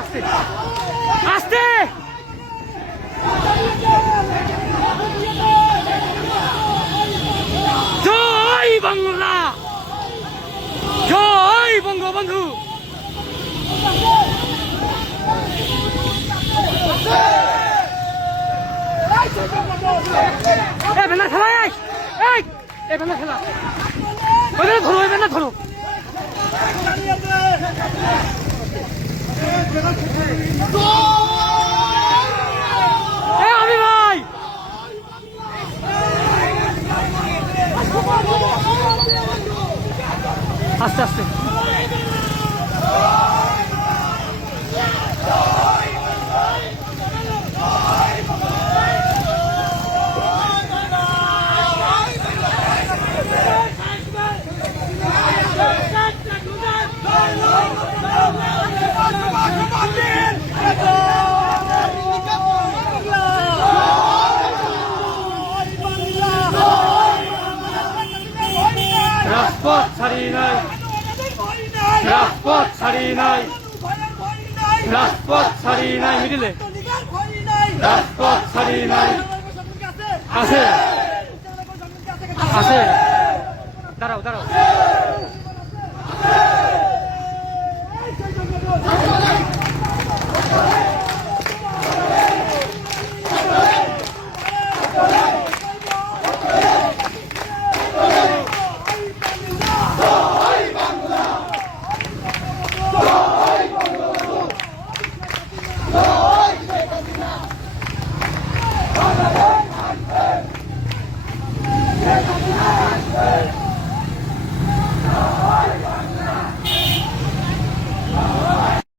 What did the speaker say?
আস্তে আস্তে জয় বাংলা, জয় বঙ্গবন্ধু। বেনা খেলা, এই বেনা খেলা, ওই ধরো, ওই বেনা ধরো। আমি ভাই আস্তে আস্তে রাজপথ ছাড়ি নাই, রাজপথ ছাড়ি নাই, রাজপথ ছাড়ি নাই, মিডিলে রাজপথ ছাড়ি নাই। আছে আছে, দাঁড়াও দাঁড়াও।